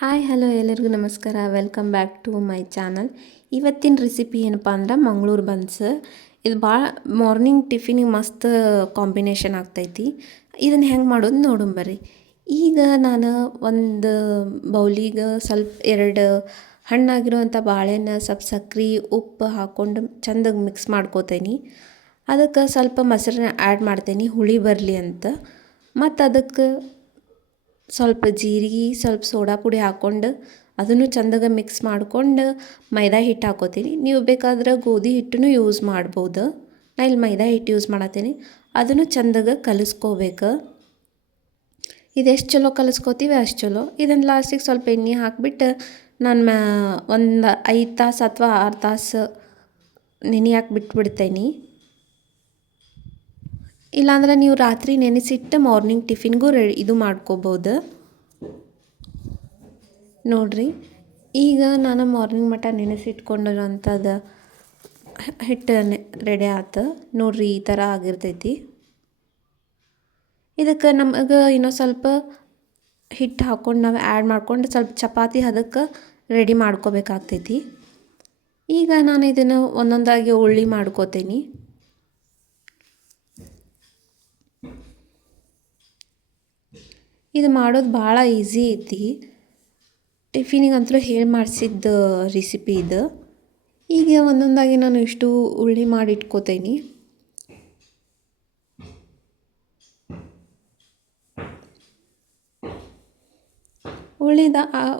Hi hello ಎಲ್ಲರಿಗೂ ನಮಸ್ಕಾರ. Welcome back to my channel. ಇವತ್ತಿನ ರೆಸಿಪಿ ಏನಪ್ಪ ಅಂದ್ರೆ ಮಂಗಳೂರು ಬನ್ಸ್. ಇದು ಭಾಳ ಮಾರ್ನಿಂಗ್ ಟಿಫಿನಿಗೆ ಮಸ್ತ್ ಕಾಂಬಿನೇಷನ್ ಆಗ್ತೈತಿ. ಇದನ್ನು ಹೆಂಗೆ ಮಾಡೋದು ನೋಡೋಣ ಬರ್ರಿ. ಈಗ ನಾನು ಒಂದು ಬೌಲಿಗೆ ಸ್ವಲ್ಪ 2 ಹಣ್ಣಾಗಿರುವಂಥ ಬಾಳೆಹಣ್ಣು, ಸ್ವಲ್ಪ ಸಕ್ರೆ, ಉಪ್ಪು ಹಾಕ್ಕೊಂಡು ಚೆಂದಾಗಿ ಮಿಕ್ಸ್ ಮಾಡ್ಕೋತೇನೆ. ಅದಕ್ಕೆ ಸ್ವಲ್ಪ ಮೊಸರನ್ನ ಆ್ಯಡ್ ಮಾಡ್ತೇನೆ ಹುಳಿ ಬರಲಿ ಅಂತ. ಮತ್ತು ಅದಕ್ಕೆ ಸ್ವಲ್ಪ ಜೀರಿಗೆ, ಸ್ವಲ್ಪ ಸೋಡಾ ಪುಡಿ ಹಾಕ್ಕೊಂಡು ಅದನ್ನು ಚೆಂದಾಗಿ ಮಿಕ್ಸ್ ಮಾಡ್ಕೊಂಡು ಮೈದಾ ಹಿಟ್ಟು ಹಾಕ್ಕೋತೀನಿ. ನೀವು ಬೇಕಾದ್ರೆ ಗೋಧಿ ಹಿಟ್ಟನ್ನು ಯೂಸ್ ಮಾಡ್ಬೋದು. ನಾನು ಇಲ್ಲಿ ಮೈದಾ ಹಿಟ್ಟು ಯೂಸ್ ಮಾಡತ್ತೀನಿ. ಅದನ್ನು ಚೆಂದಾಗಿ ಕಲಿಸ್ಕೋಬೇಕು. ಇದೆಷ್ಟು ಚಲೋ ಕಲಿಸ್ಕೋತೀವಿ ಅಷ್ಟು ಚಲೋ. ಇದನ್ನು ಲಾಸ್ಟಿಗೆ ಸ್ವಲ್ಪ ಎಣ್ಣೆ ಹಾಕಿಬಿಟ್ಟು ನಾನು ಒಂದು 5 ತಾಸು ಅಥವಾ 6 ತಾಸು ನೆನೆಯಾಕೆ ಬಿಟ್ಬಿಡ್ತೇನೆ. ಇಲ್ಲಾಂದ್ರೆ ನೀವು ರಾತ್ರಿ ನೆನೆಸಿಟ್ಟು ಮಾರ್ನಿಂಗ್ ಟಿಫಿನ್ಗೂ ಇದು ಮಾಡ್ಕೋಬೋದು ನೋಡಿರಿ. ಈಗ ನಾನು ಮಾರ್ನಿಂಗ್ ಮಟ್ಟ ನೆನೆಸಿಟ್ಕೊಂಡಿರೋಂಥದ್ದು ಹಿಟ್ಟು ರೆಡಿ ಆಯ್ತು ನೋಡಿರಿ. ಈ ಥರ ಆಗಿರ್ತೈತಿ. ಇದಕ್ಕೆ ನಮಗೆ ಇನ್ನೂ ಸ್ವಲ್ಪ ಹಿಟ್ಟು ಹಾಕ್ಕೊಂಡು ನಾವು ಆ್ಯಡ್ ಮಾಡ್ಕೊಂಡು ಸ್ವಲ್ಪ ಚಪಾತಿ ಅದಕ್ಕೆ ರೆಡಿ ಮಾಡ್ಕೋಬೇಕಾಗ್ತೈತಿ. ಈಗ ನಾನು ಇದನ್ನು ಒಂದೊಂದಾಗಿ ಉಳ್ಳಿ ಮಾಡ್ಕೋತೀನಿ. ಇದು ಮಾಡೋದು ಭಾಳ ಈಸಿ ಐತಿ. ಟಿಫಿನಿಗಂತೂ ಹೇಳಿ ಮಾಡಿಸಿದ್ದ ರೆಸಿಪಿ ಇದು. ಈಗ ಒಂದೊಂದಾಗಿ ನಾನು ಇಷ್ಟು ಉಳ್ಳಿ ಮಾಡಿ ಇಟ್ಕೋತೀನಿ.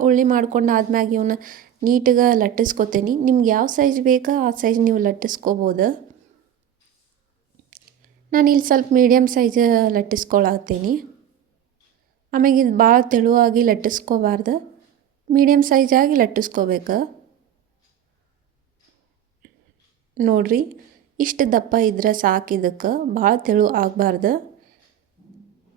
ಉಳ್ಳಿ ಮಾಡ್ಕೊಂಡು ಆದ್ಮ್ಯಾಗ ಇವನ್ನ ನೀಟಾಗಿ ಲಟ್ಟಿಸ್ಕೋತೀನಿ. ನಿಮ್ಗೆ ಯಾವ ಸೈಜ್ ಬೇಕೋ ಆ ಸೈಜ್ ನೀವು ಲಟ್ಟಿಸ್ಕೋಬೋದು. ನಾನಿಲ್ಲಿ ಸ್ವಲ್ಪ ಮೀಡಿಯಮ್ ಸೈಜ್ ಲಟ್ಟಿಸ್ಕೊಳತ್ತೀನಿ. ಆಮೇಲೆ ಇದು ಭಾಳ ತೆಳುವಾಗಿ ಲಟ್ಟಿಸ್ಕೋಬಾರ್ದು, ಮೀಡಿಯಮ್ ಸೈಜಾಗಿ ಲಟ್ಟಿಸ್ಕೋಬೇಕು ನೋಡಿರಿ. ಇಷ್ಟು ದಪ್ಪ ಇದ್ರೆ ಸಾಕು. ಇದಕ್ಕೆ ಭಾಳ ತೆಳು ಆಗಬಾರ್ದು.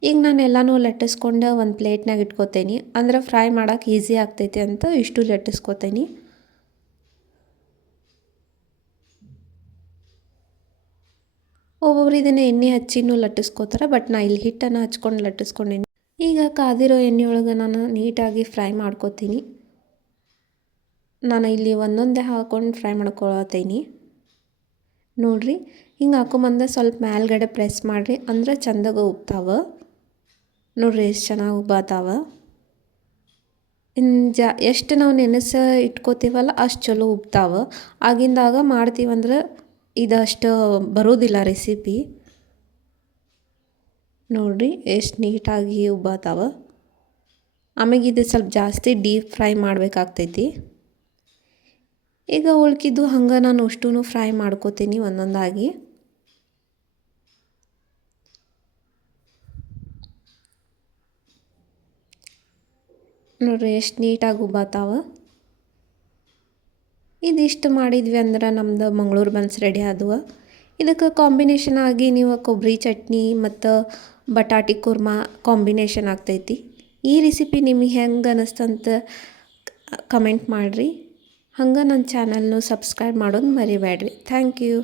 ಈಗ ನಾನು ಎಲ್ಲನೂ ಲಟ್ಟಿಸ್ಕೊಂಡು ಒಂದು ಪ್ಲೇಟ್ನಾಗ ಇಟ್ಕೋತೀನಿ. ಅಂದ್ರೆ ಫ್ರೈ ಮಾಡೋಕೆ ಈಸಿ ಆಗ್ತೈತಿ ಅಂತ ಇಷ್ಟು ಲಟ್ಟಿಸ್ಕೋತೀನಿ. ಒಬ್ಬೊಬ್ರು ಇದನ್ನು ಎಣ್ಣೆ ಹಚ್ಚಿನೂ ಲಟ್ಟಿಸ್ಕೋತಾರೆ, ಬಟ್ ನಾನು ಇಲ್ಲಿ ಹಿಟ್ಟನ್ನು ಹಚ್ಕೊಂಡು ಲಟ್ಟಿಸ್ಕೊಂಡೀನಿ. ಈಗ ಕಾದಿರೋ ಎಣ್ಣೆಯೊಳಗೆ ನಾನು ನೀಟಾಗಿ ಫ್ರೈ ಮಾಡ್ಕೋತೀನಿ. ನಾನು ಇಲ್ಲಿ ಒಂದೊಂದೇ ಹಾಕ್ಕೊಂಡು ಫ್ರೈ ಮಾಡ್ಕೊಳತ್ತೀನಿ ನೋಡಿರಿ. ಹಿಂಗೆ ಹಾಕೊಂಬಂದು ಸ್ವಲ್ಪ ಮೇಲ್ಗಡೆ ಪ್ರೆಸ್ ಮಾಡಿರಿ, ಅಂದ್ರೆ ಚೆಂದಾಗಿ ಉಬ್ತಾವೆ ನೋಡಿರಿ. ಎಷ್ಟು ಚೆನ್ನಾಗಿ ಉಬ್ಬಾತಾವ. ಎಷ್ಟು ನಾವು ನೆನೆಸಿ ಇಟ್ಕೋತೀವಲ್ಲ ಅಷ್ಟು ಚಲೋ ಉಬ್ತಾವೆ. ಆಗಿಂದಾಗ ಮಾಡ್ತೀವಂದ್ರೆ ಇದಷ್ಟು ಬರೋದಿಲ್ಲ ರೆಸಿಪಿ ನೋಡಿರಿ. ಎಷ್ಟು ನೀಟಾಗಿ ಉಬ್ಬಾತಾವ. ಆಮೇಲೆ ಇದು ಸ್ವಲ್ಪ ಜಾಸ್ತಿ ಡೀಪ್ ಫ್ರೈ ಮಾಡಬೇಕಾಗ್ತೈತಿ. ಈಗ ಉಳ್ಕಿದ್ದು ಹಂಗೆ ನಾನು ಅಷ್ಟೂ ಫ್ರೈ ಮಾಡ್ಕೋತೀನಿ ಒಂದೊಂದಾಗಿ. ನೋಡಿರಿ ಎಷ್ಟು ನೀಟಾಗಿ ಉಬ್ಬಾತಾವ. ಇದಿಷ್ಟು ಮಾಡಿದ್ವಿ ಅಂದ್ರೆ ನಮ್ದು ಮಂಗಳೂರು ಬನ್ಸ್ ರೆಡಿ ಆದವು. ಇದಕ್ಕೆ ಕಾಂಬಿನೇಷನ್ ಆಗಿ ನೀವು ಕೊಬ್ಬರಿ ಚಟ್ನಿ ಮತ್ತು ಬಟಾಟಿ ಕುರ್ಮಾ ಕಾಂಬಿನೇಷನ್ ಆಗ್ತೈತಿ. ಈ ರೆಸಿಪಿ ನಿಮಗೆ ಹೆಂಗೆ ಅನ್ನಿಸ್ತಂತ ಕಮೆಂಟ್ ಮಾಡಿರಿ. ಹಂಗೆ ನನ್ನ ಚಾನಲ್ನು ಸಬ್ಸ್ಕ್ರೈಬ್ ಮಾಡೋದು ಮರಿಬೇಡ್ರಿ. Thank you.